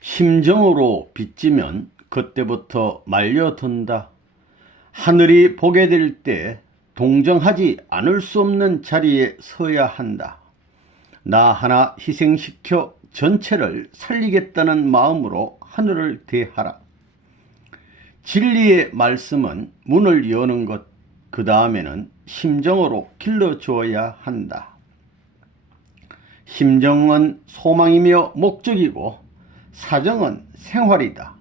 심정으로 빚지면 그때부터 말려든다. 하늘이 보게 될 때 동정하지 않을 수 없는 자리에 서야 한다. 나 하나 희생시켜 전체를 살리겠다는 마음으로 하늘을 대하라. 진리의 말씀은 문을 여는 것, 그 다음에는 심정으로 길러주어야 한다. 심정은 소망이며 목적이고 사정은 생활이다.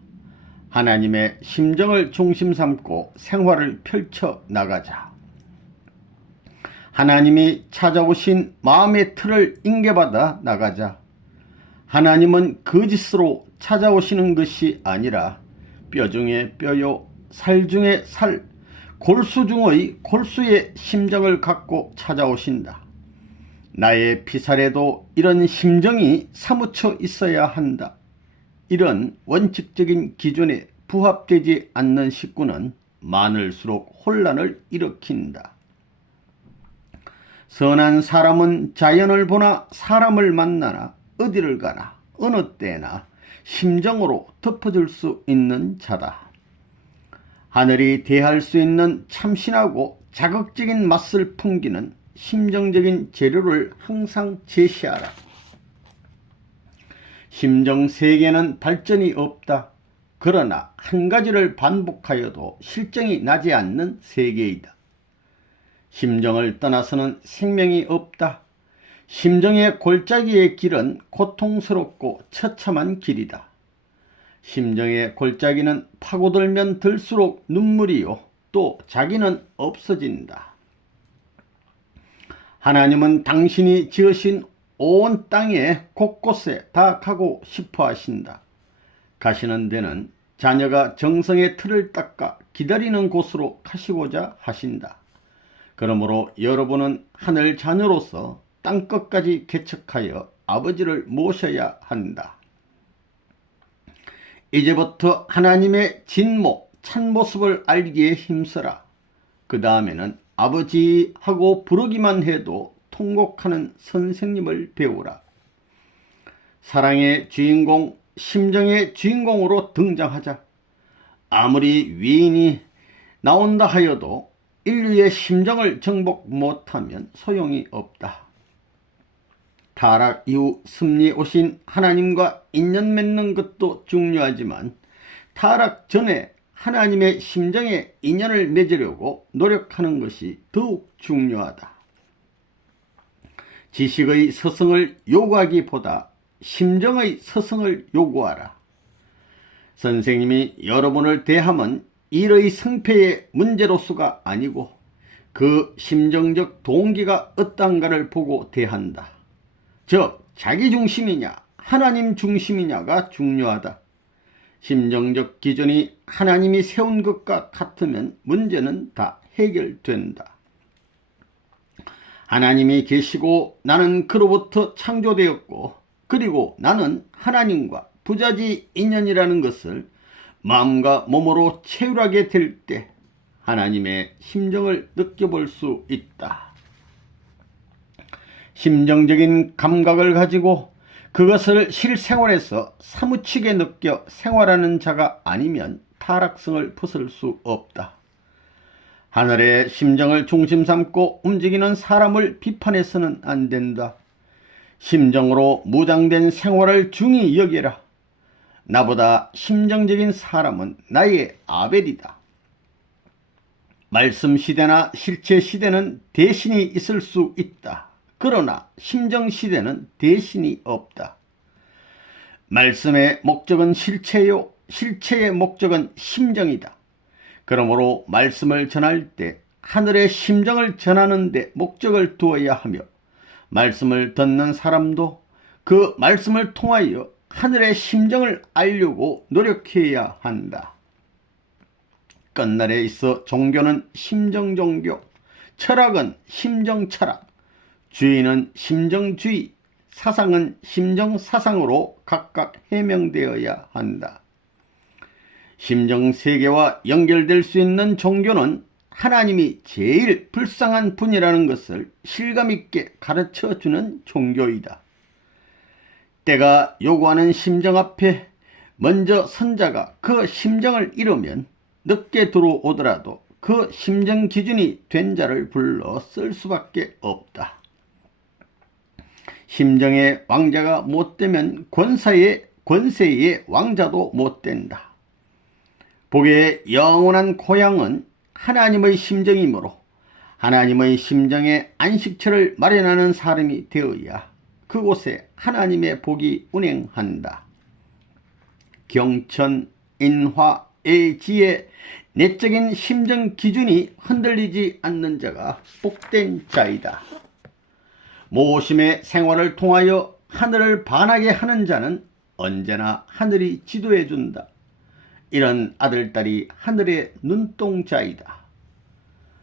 하나님의 심정을 중심 삼고 생활을 펼쳐 나가자. 하나님이 찾아오신 마음의 틀을 인계받아 나가자. 하나님은 거짓으로 찾아오시는 것이 아니라 뼈 중에 뼈요, 살 중에 살, 골수 중의 골수의 심정을 갖고 찾아오신다. 나의 피살에도 이런 심정이 사무쳐 있어야 한다. 이런 원칙적인 기준에 부합되지 않는 식구는 많을수록 혼란을 일으킨다. 선한 사람은 자연을 보나 사람을 만나나 어디를 가나 어느 때나 심정으로 덮어줄 수 있는 자다. 하늘이 대할 수 있는 참신하고 자극적인 맛을 풍기는 심정적인 재료를 항상 제시하라. 심정 세계는 발전이 없다. 그러나 한 가지를 반복하여도 실정이 나지 않는 세계이다. 심정을 떠나서는 생명이 없다. 심정의 골짜기의 길은 고통스럽고 처참한 길이다. 심정의 골짜기는 파고들면 들수록 눈물이요, 또 자기는 없어진다. 하나님은 당신이 지으신 온 땅의 곳곳에 다 가고 싶어 하신다. 가시는 데는 자녀가 정성의 틀을 닦아 기다리는 곳으로 가시고자 하신다. 그러므로 여러분은 하늘 자녀로서 땅끝까지 개척하여 아버지를 모셔야 한다. 이제부터 하나님의 진모, 참모습을 알기에 힘써라. 그 다음에는 아버지 하고 부르기만 해도 통곡하는 선생님을 배우라. 사랑의 주인공, 심정의 주인공으로 등장하자. 아무리 위인이 나온다 하여도 인류의 심정을 정복 못하면 소용이 없다. 타락 이후 섭리에 오신 하나님과 인연 맺는 것도 중요하지만 타락 전에 하나님의 심정에 인연을 맺으려고 노력하는 것이 더욱 중요하다. 지식의 서성을 요구하기보다 심정의 서성을 요구하라. 선생님이 여러분을 대하면 일의 성패의 문제로서가 아니고 그 심정적 동기가 어떤가를 보고 대한다. 즉 자기 중심이냐 하나님 중심이냐가 중요하다. 심정적 기준이 하나님이 세운 것과 같으면 문제는 다 해결된다. 하나님이 계시고 나는 그로부터 창조되었고 그리고 나는 하나님과 부자지 인연이라는 것을 마음과 몸으로 체휼하게 될 때 하나님의 심정을 느껴볼 수 있다. 심정적인 감각을 가지고 그것을 실생활에서 사무치게 느껴 생활하는 자가 아니면 타락성을 벗을 수 없다. 하늘의 심정을 중심 삼고 움직이는 사람을 비판해서는 안 된다. 심정으로 무장된 생활을 중히 여기라. 나보다 심정적인 사람은 나의 아벨이다. 말씀 시대나 실체 시대는 대신이 있을 수 있다. 그러나 심정 시대는 대신이 없다. 말씀의 목적은 실체요, 실체의 목적은 심정이다. 그러므로 말씀을 전할 때 하늘의 심정을 전하는 데 목적을 두어야 하며 말씀을 듣는 사람도 그 말씀을 통하여 하늘의 심정을 알려고 노력해야 한다. 끝날에 있어 종교는 심정 종교, 철학은 심정 철학, 주의는 심정주의, 사상은 심정 사상으로 각각 해명되어야 한다. 심정 세계와 연결될 수 있는 종교는 하나님이 제일 불쌍한 분이라는 것을 실감있게 가르쳐주는 종교이다. 때가 요구하는 심정 앞에 먼저 선 자가 그 심정을 잃으면 늦게 들어오더라도 그 심정 기준이 된 자를 불러 쓸 수밖에 없다. 심정의 왕자가 못되면 권세의 왕자도 못된다. 복의 영원한 고향은 하나님의 심정이므로 하나님의 심정의 안식처를 마련하는 사람이 되어야 그곳에 하나님의 복이 운행한다. 경천, 인화, 애지의 내적인 심정 기준이 흔들리지 않는 자가 복된 자이다. 모심의 생활을 통하여 하늘을 반하게 하는 자는 언제나 하늘이 지도해 준다. 이런 아들딸이 하늘의 눈동자이다.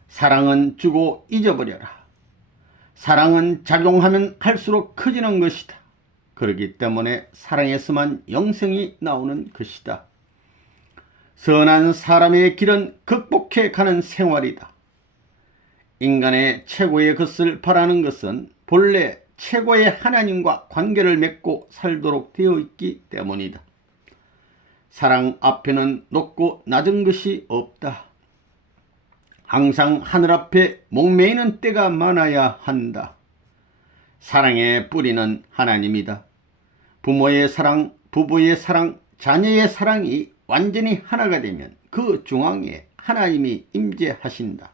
사랑은 주고 잊어버려라. 사랑은 작용하면 할수록 커지는 것이다. 그렇기 때문에 사랑에서만 영생이 나오는 것이다. 선한 사람의 길은 극복해 가는 생활이다. 인간의 최고의 것을 바라는 것은 본래 최고의 하나님과 관계를 맺고 살도록 되어 있기 때문이다. 사랑 앞에는 높고 낮은 것이 없다. 항상 하늘 앞에 목매이는 때가 많아야 한다. 사랑의 뿌리는 하나님이다. 부모의 사랑, 부부의 사랑, 자녀의 사랑이 완전히 하나가 되면 그 중앙에 하나님이 임재하신다.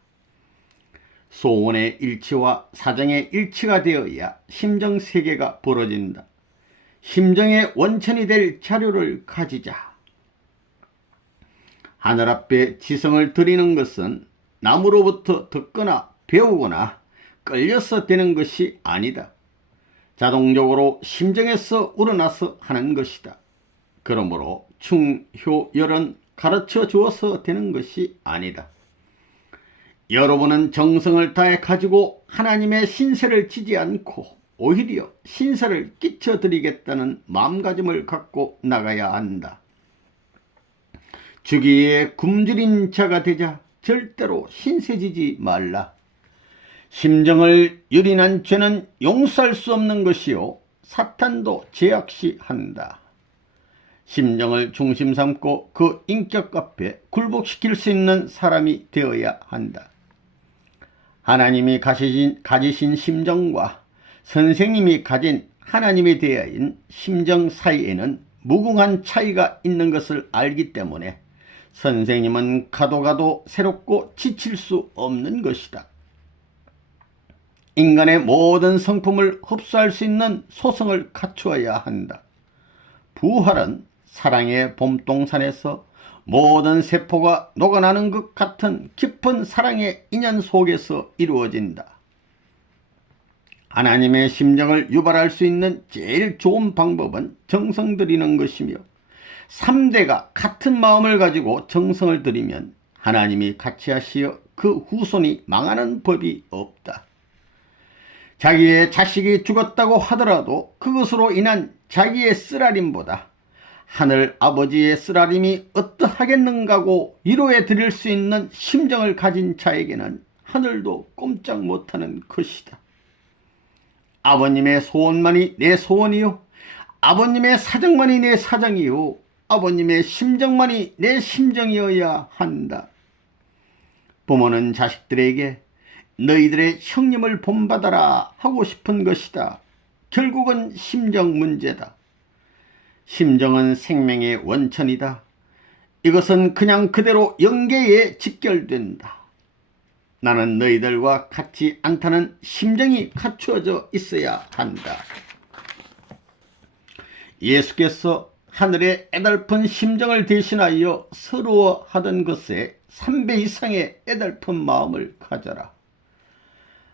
소원의 일치와 사정의 일치가 되어야 심정세계가 벌어진다. 심정의 원천이 될 자료를 가지자. 하늘 앞에 지성을 드리는 것은 남으로부터 듣거나 배우거나 끌려서 되는 것이 아니다. 자동적으로 심정에서 우러나서 하는 것이다. 그러므로 충효열은 가르쳐 주어서 되는 것이 아니다. 여러분은 정성을 다해 가지고 하나님의 신세를 지지 않고 오히려 신세를 끼쳐드리겠다는 마음가짐을 갖고 나가야 한다. 주기에 굶주린 자가 되자 절대로 신세지지 말라. 심정을 유린한 죄는 용서할 수 없는 것이요 사탄도 제약시한다. 심정을 중심 삼고 그 인격 앞에 굴복시킬 수 있는 사람이 되어야 한다. 하나님이 가지신 심정과 선생님이 가진 하나님에 대한 심정 사이에는 무궁한 차이가 있는 것을 알기 때문에 선생님은 가도 새롭고 지칠 수 없는 것이다. 인간의 모든 성품을 흡수할 수 있는 소성을 갖추어야 한다. 부활은 사랑의 봄동산에서 모든 세포가 녹아나는 것 같은 깊은 사랑의 인연 속에서 이루어진다. 하나님의 심정을 유발할 수 있는 제일 좋은 방법은 정성 들이는 것이며 3대가 같은 마음을 가지고 정성을 들이면 하나님이 같이 하시어 그 후손이 망하는 법이 없다. 자기의 자식이 죽었다고 하더라도 그것으로 인한 자기의 쓰라림보다 하늘 아버지의 쓰라림이 어떠하겠는가고 위로해 드릴 수 있는 심정을 가진 자에게는 하늘도 꼼짝 못하는 것이다. 아버님의 소원만이 내 소원이요 아버님의 사정만이 내 사정이요 아버님의 심정만이 내 심정이어야 한다. 부모는 자식들에게 너희들의 형님을 본받아라 하고 싶은 것이다. 결국은 심정 문제다. 심정은 생명의 원천이다. 이것은 그냥 그대로 영계에 직결된다. 나는 너희들과 같지 않다는 심정이 갖추어져 있어야 한다. 예수께서 하늘의 애달픈 심정을 대신하여 서러워하던 것에 3배 이상의 애달픈 마음을 가져라.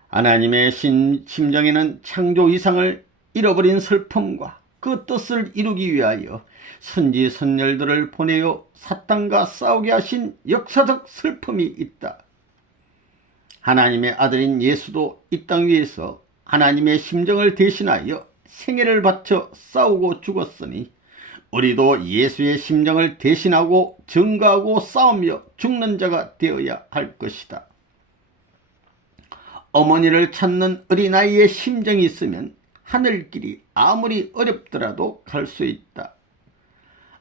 하나님의 심정에는 창조 이상을 잃어버린 슬픔과 그 뜻을 이루기 위하여 선지 선열들을 보내어 사탄과 싸우게 하신 역사적 슬픔이 있다. 하나님의 아들인 예수도 이 땅 위에서 하나님의 심정을 대신하여 생애를 바쳐 싸우고 죽었으니 우리도 예수의 심정을 대신하고 증거하고 싸우며 죽는 자가 되어야 할 것이다. 어머니를 찾는 어린아이의 심정이 있으면 하늘길이 아무리 어렵더라도 갈 수 있다.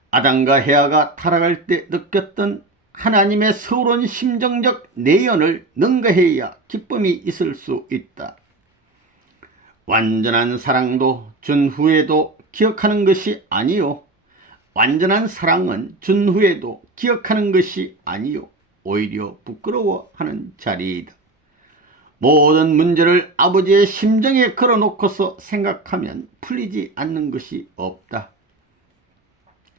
아담과 헤아가 타락할 때 느꼈던 하나님의 서러운 심정적 내연을 능가해야 기쁨이 있을 수 있다. 완전한 사랑도 준 후에도 기억하는 것이 아니요. 완전한 사랑은 준 후에도 기억하는 것이 아니요. 오히려 부끄러워하는 자리이다. 모든 문제를 아버지의 심정에 걸어놓고서 생각하면 풀리지 않는 것이 없다.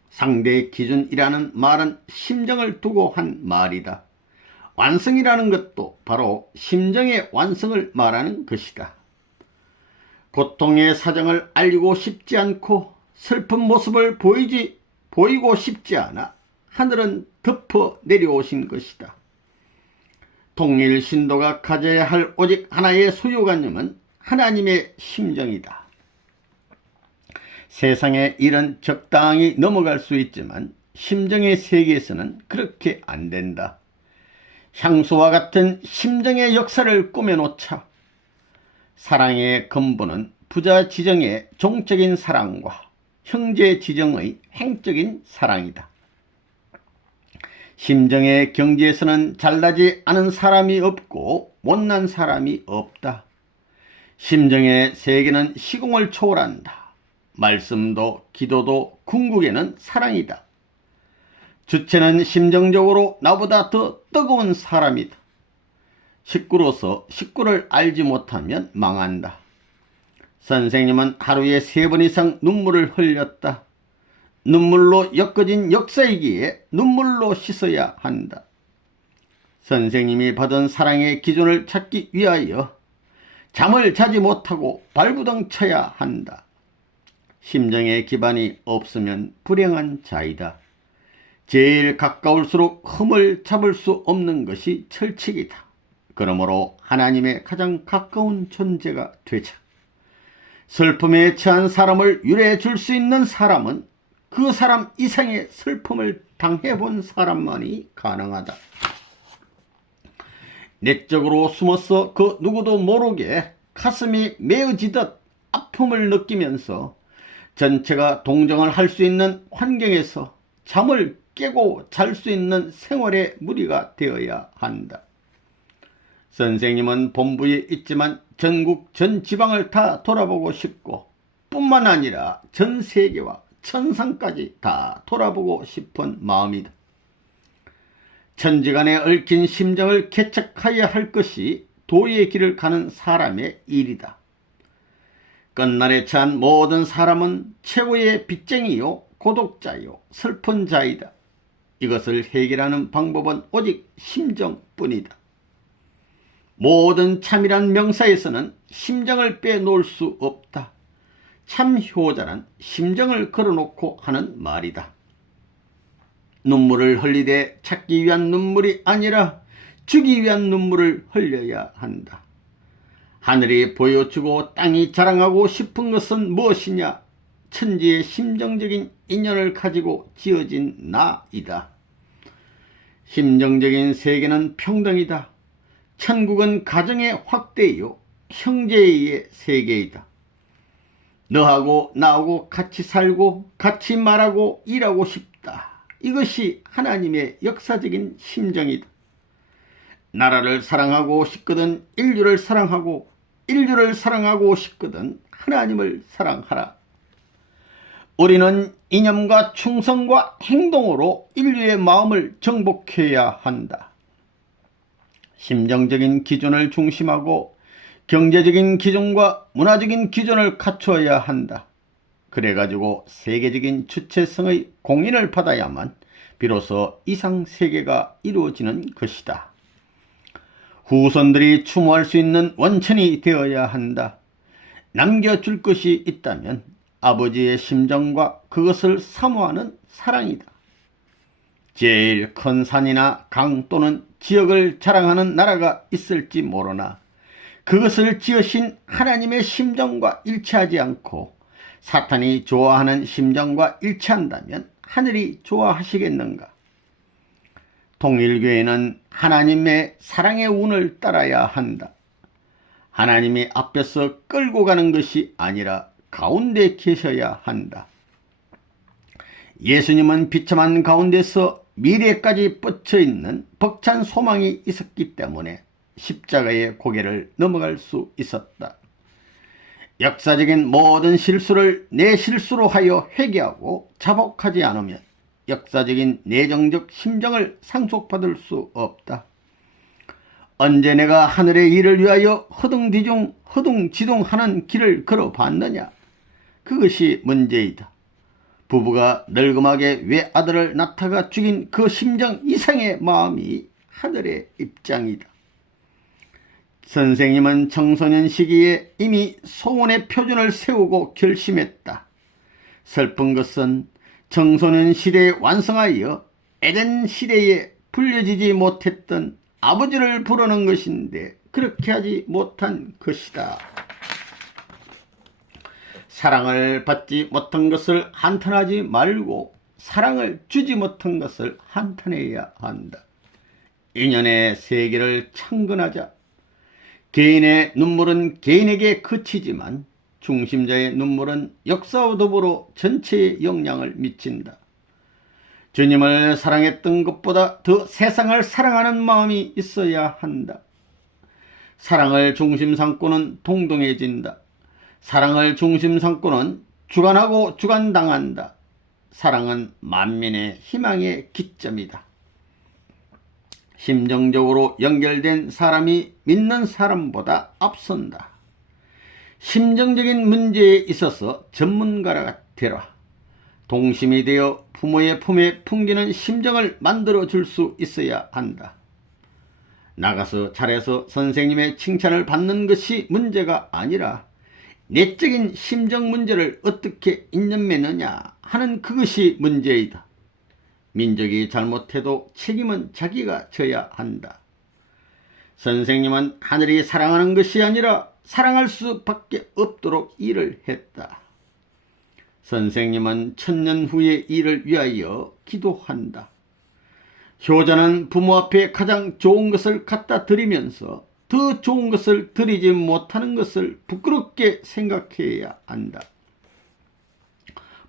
상대의 기준이라는 말은 심정을 두고 한 말이다. 완성이라는 것도 바로 심정의 완성을 말하는 것이다. 고통의 사정을 알리고 싶지 않고 슬픈 모습을 보이고 싶지 않아 하늘은 덮어 내려오신 것이다. 통일 신도가 가져야 할 오직 하나의 소유관념은 하나님의 심정이다. 세상의 일은 적당히 넘어갈 수 있지만 심정의 세계에서는 그렇게 안 된다. 향수와 같은 심정의 역사를 꾸며놓자. 사랑의 근본은 부자 지정의 종적인 사랑과 형제 지정의 횡적인 사랑이다. 심정의 경지에서는 잘나지 않은 사람이 없고 못난 사람이 없다. 심정의 세계는 시공을 초월한다. 말씀도 기도도 궁극에는 사랑이다. 주체는 심정적으로 나보다 더 뜨거운 사람이다. 식구로서 식구를 알지 못하면 망한다. 선생님은 하루에 3번 이상 눈물을 흘렸다. 눈물로 엮어진 역사이기에 눈물로 씻어야 한다. 선생님이 받은 사랑의 기준을 찾기 위하여 잠을 자지 못하고 발부둥 쳐야 한다. 심정의 기반이 없으면 불행한 자이다. 제일 가까울수록 흠을 잡을 수 없는 것이 철칙이다. 그러므로 하나님의 가장 가까운 존재가 되자. 슬픔에 처한 사람을 유래해 줄 수 있는 사람은 그 사람 이상의 슬픔을 당해본 사람만이 가능하다. 내적으로 숨어서 그 누구도 모르게 가슴이 메어지듯 아픔을 느끼면서 전체가 동정을 할 수 있는 환경에서 잠을 깨고 잘 수 있는 생활의 무리가 되어야 한다. 선생님은 본부에 있지만 전국 전 지방을 다 돌아보고 싶고 뿐만 아니라 전 세계와 천상까지 다 돌아보고 싶은 마음이다. 천지간에 얽힌 심정을 개척하여야 할 것이 도의 길을 가는 사람의 일이다. 끝날에 처한 모든 사람은 최고의 빚쟁이요 고독자요 슬픈 자이다. 이것을 해결하는 방법은 오직 심정뿐이다. 모든 참이란 명사에서는 심정을 빼놓을 수 없다. 참 효자란 심정을 걸어놓고 하는 말이다. 눈물을 흘리되 찾기 위한 눈물이 아니라 주기 위한 눈물을 흘려야 한다. 하늘이 보여주고 땅이 자랑하고 싶은 것은 무엇이냐? 천지의 심정적인 인연을 가지고 지어진 나이다. 심정적인 세계는 평등이다. 천국은 가정의 확대요 형제의 세계이다. 너하고 나하고 같이 살고 같이 말하고 일하고 싶다. 이것이 하나님의 역사적인 심정이다. 나라를 사랑하고 싶거든 인류를 사랑하고 인류를 사랑하고 싶거든 하나님을 사랑하라. 우리는 이념과 충성과 행동으로 인류의 마음을 정복해야 한다. 심정적인 기준을 중심하고 경제적인 기준과 문화적인 기준을 갖추어야 한다. 그래가지고 세계적인 주체성의 공인을 받아야만 비로소 이상세계가 이루어지는 것이다. 후손들이 추모할 수 있는 원천이 되어야 한다. 남겨줄 것이 있다면 아버지의 심정과 그것을 사모하는 사랑이다. 제일 큰 산이나 강 또는 지역을 자랑하는 나라가 있을지 모르나 그것을 지으신 하나님의 심정과 일치하지 않고 사탄이 좋아하는 심정과 일치한다면 하늘이 좋아하시겠는가? 통일교회는 하나님의 사랑의 운을 따라야 한다. 하나님이 앞에서 끌고 가는 것이 아니라 가운데 계셔야 한다. 예수님은 비참한 가운데서 미래까지 뻗쳐있는 벅찬 소망이 있었기 때문에 십자가의 고개를 넘어갈 수 있었다. 역사적인 모든 실수를 내 실수로 하여 회개하고 자복하지 않으면 역사적인 내정적 심정을 상속받을 수 없다. 언제 내가 하늘의 일을 위하여 허둥지둥하는 길을 걸어봤느냐? 그것이 문제이다. 부부가 늙음하게 외아들을 낳다가 죽인 그 심정 이상의 마음이 하늘의 입장이다. 선생님은 청소년 시기에 이미 소원의 표준을 세우고 결심했다. 슬픈 것은 청소년 시대에 완성하여 에덴 시대에 불려지지 못했던 아버지를 부르는 것인데 그렇게 하지 못한 것이다. 사랑을 받지 못한 것을 한탄하지 말고 사랑을 주지 못한 것을 한탄해야 한다. 인연의 세계를 창건하자. 개인의 눈물은 개인에게 그치지만 중심자의 눈물은 역사와 더불어 전체에 영향을 미친다. 주님을 사랑했던 것보다 더 세상을 사랑하는 마음이 있어야 한다. 사랑을 중심 삼고는 동동해진다. 사랑을 중심 삼고는 주관하고 주관당한다. 사랑은 만민의 희망의 기점이다. 심정적으로 연결된 사람이 믿는 사람보다 앞선다. 심정적인 문제에 있어서 전문가가 되라. 동심이 되어 부모의 품에 풍기는 심정을 만들어줄 수 있어야 한다. 나가서 잘해서 선생님의 칭찬을 받는 것이 문제가 아니라 내적인 심정 문제를 어떻게 인연맺느냐 하는 그것이 문제이다. 민족이 잘못해도 책임은 자기가 져야 한다. 선생님은 하늘이 사랑하는 것이 아니라 사랑할 수밖에 없도록 일을 했다. 선생님은 천년 후의 일을 위하여 기도한다. 효자는 부모 앞에 가장 좋은 것을 갖다 드리면서 더 좋은 것을 드리지 못하는 것을 부끄럽게 생각해야 한다.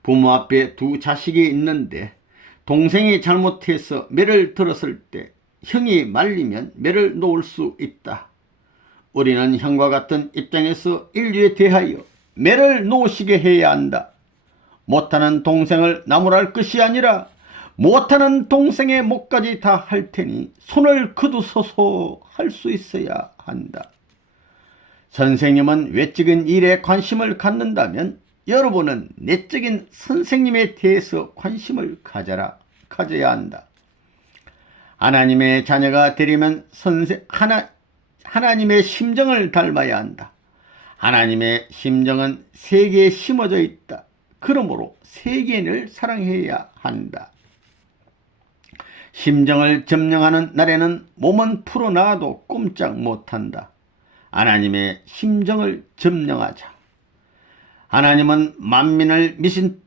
부모 앞에 두 자식이 있는데 동생이 잘못해서 매를 들었을 때 형이 말리면 매를 놓을 수 있다. 우리는 형과 같은 입장에서 인류에 대하여 매를 놓으시게 해야 한다. 못하는 동생을 나무랄 것이 아니라 못하는 동생의 목까지 다 할 테니 손을 거두소서 할 수 있어야 한다. 선생님은 외적인 일에 관심을 갖는다면 여러분은 내적인 선생님에 대해서 관심을 가져야 한다. 하나님의 자녀가 되려면 하나님의 심정을 닮아야 한다. 하나님의 심정은 세계에 심어져 있다. 그러므로 세계인을 사랑해야 한다. 심정을 점령하는 날에는 몸은 풀어놔도 꼼짝 못한다. 하나님의 심정을 점령하자. 하나님은 만민을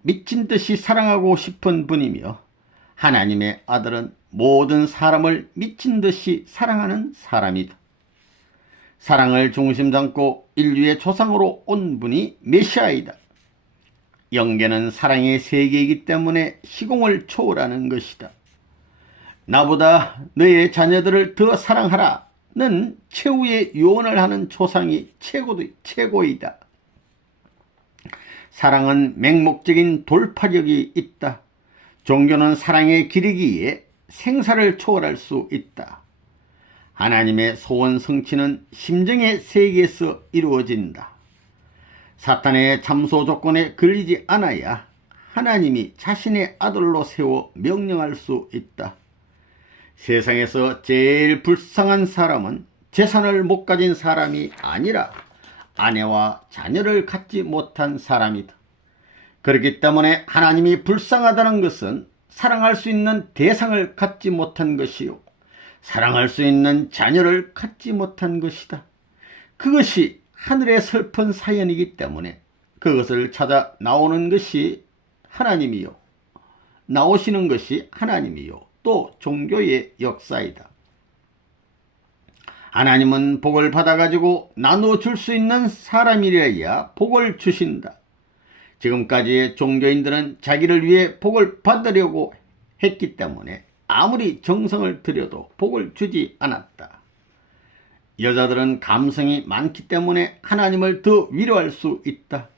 미친 듯이 사랑하고 싶은 분이며 하나님의 아들은 모든 사람을 미친 듯이 사랑하는 사람이다. 사랑을 중심 삼고 인류의 조상으로 온 분이 메시아이다. 영계는 사랑의 세계이기 때문에 시공을 초월하는 것이다. 나보다 너의 자녀들을 더 사랑하라는 최후의 유언을 하는 조상이 최고이다. 사랑은 맹목적인 돌파력이 있다. 종교는 사랑의 길이기에 생사를 초월할 수 있다. 하나님의 소원 성취는 심정의 세계에서 이루어진다. 사탄의 참소 조건에 걸리지 않아야 하나님이 자신의 아들로 세워 명령할 수 있다. 세상에서 제일 불쌍한 사람은 재산을 못 가진 사람이 아니라 아내와 자녀를 갖지 못한 사람이다. 그렇기 때문에 하나님이 불쌍하다는 것은 사랑할 수 있는 대상을 갖지 못한 것이요, 사랑할 수 있는 자녀를 갖지 못한 것이다. 그것이 하늘의 슬픈 사연이기 때문에 그것을 찾아 나오는 것이 하나님이요, 나오시는 것이 하나님이요, 또 종교의 역사이다. 하나님은 복을 받아가지고 나누어 줄 수 있는 사람이라야 복을 주신다. 지금까지의 종교인들은 자기를 위해 복을 받으려고 했기 때문에 아무리 정성을 들여도 복을 주지 않았다. 여자들은 감성이 많기 때문에 하나님을 더 위로할 수 있다.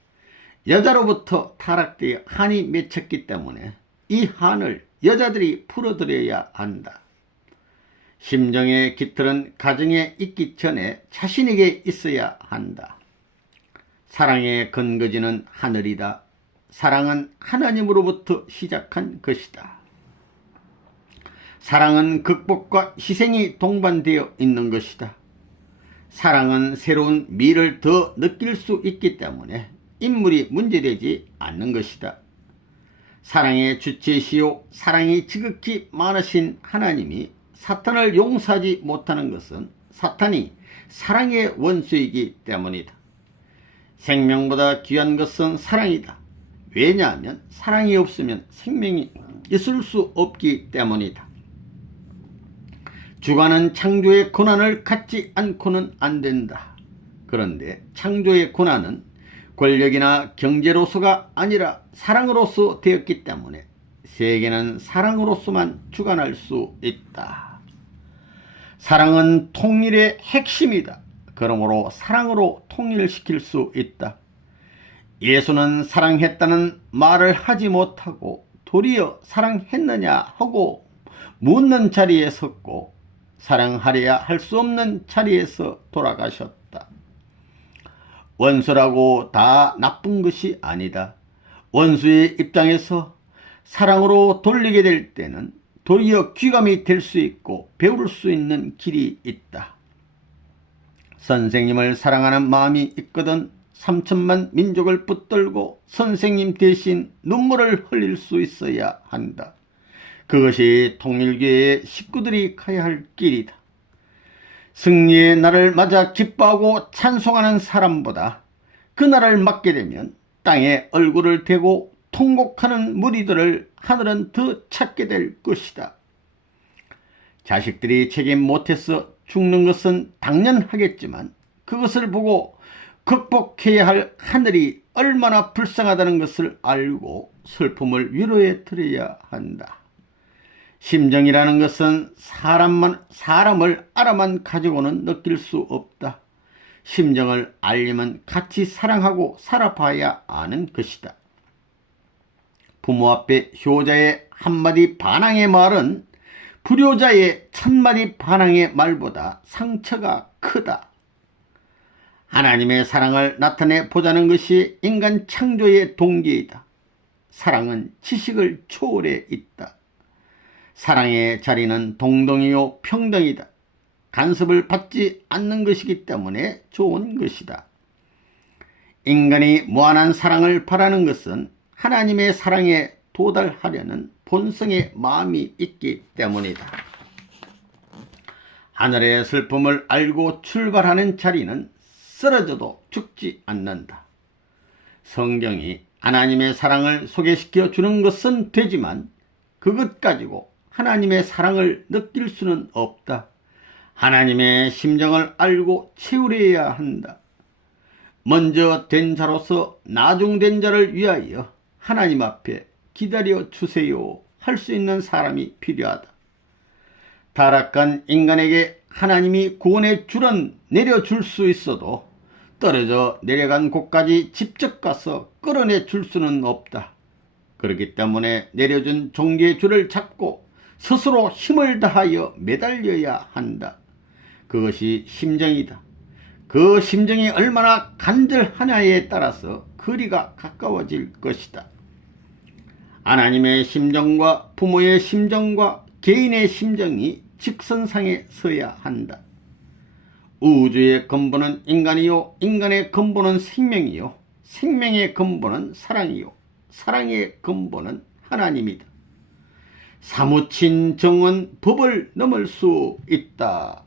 여자로부터 타락되어 한이 맺혔기 때문에 이 한을 여자들이 풀어드려야 한다. 심정의 깃털은 가정에 있기 전에 자신에게 있어야 한다. 사랑의 근거지는 하늘이다. 사랑은 하나님으로부터 시작한 것이다. 사랑은 극복과 희생이 동반되어 있는 것이다. 사랑은 새로운 미를 더 느낄 수 있기 때문에 인물이 문제되지 않는 것이다. 사랑의 주체시요 사랑이 지극히 많으신 하나님이 사탄을 용서하지 못하는 것은 사탄이 사랑의 원수이기 때문이다. 생명보다 귀한 것은 사랑이다. 왜냐하면 사랑이 없으면 생명이 있을 수 없기 때문이다. 주관은 창조의 고난을 갖지 않고는 안 된다. 그런데 창조의 고난은 권력이나 경제로서가 아니라 사랑으로서 되었기 때문에 세계는 사랑으로서만 주관할 수 있다. 사랑은 통일의 핵심이다. 그러므로 사랑으로 통일시킬 수 있다. 예수는 사랑했다는 말을 하지 못하고 도리어 사랑했느냐 하고 묻는 자리에 섰고 사랑하려야 할 수 없는 자리에서 돌아가셨다. 원수라고 다 나쁜 것이 아니다. 원수의 입장에서 사랑으로 돌리게 될 때는 도리어 귀감이 될 수 있고 배울 수 있는 길이 있다. 선생님을 사랑하는 마음이 있거든 3천만 민족을 붙들고 선생님 대신 눈물을 흘릴 수 있어야 한다. 그것이 통일교회의 식구들이 가야 할 길이다. 승리의 날을 맞아 기뻐하고 찬송하는 사람보다 그 날을 맞게 되면 땅에 얼굴을 대고 통곡하는 무리들을 하늘은 더 찾게 될 것이다. 자식들이 책임 못해서 죽는 것은 당연하겠지만 그것을 보고 극복해야 할 하늘이 얼마나 불쌍하다는 것을 알고 슬픔을 위로해 드려야 한다. 심정이라는 것은 사람을 알아만 가지고는 느낄 수 없다. 심정을 알려면 같이 사랑하고 살아봐야 아는 것이다. 부모 앞에 효자의 한마디 반항의 말은 불효자의 천마디 반항의 말보다 상처가 크다. 하나님의 사랑을 나타내 보자는 것이 인간 창조의 동기이다. 사랑은 지식을 초월해 있다. 사랑의 자리는 동등이요 평등이다. 간섭을 받지 않는 것이기 때문에 좋은 것이다. 인간이 무한한 사랑을 바라는 것은 하나님의 사랑에 도달하려는 본성의 마음이 있기 때문이다. 하늘의 슬픔을 알고 출발하는 자리는 쓰러져도 죽지 않는다. 성경이 하나님의 사랑을 소개시켜 주는 것은 되지만 그것 가지고 하나님의 사랑을 느낄 수는 없다. 하나님의 심정을 알고 채우려야 한다. 먼저 된 자로서 나중된 자를 위하여 하나님 앞에 기다려 주세요 할 수 있는 사람이 필요하다. 타락한 인간에게 하나님이 구원의 줄은 내려줄 수 있어도 떨어져 내려간 곳까지 직접 가서 끌어내 줄 수는 없다. 그렇기 때문에 내려준 종기의 줄을 잡고 스스로 힘을 다하여 매달려야 한다. 그것이 심정이다. 그 심정이 얼마나 간절하냐에 따라서 거리가 가까워질 것이다. 하나님의 심정과 부모의 심정과 개인의 심정이 직선상에 서야 한다. 우주의 근본은 인간이요 인간의 근본은 생명이요 생명의 근본은 사랑이요 사랑의 근본은 하나님이다. 사무친 정은 법을 넘을 수 있다.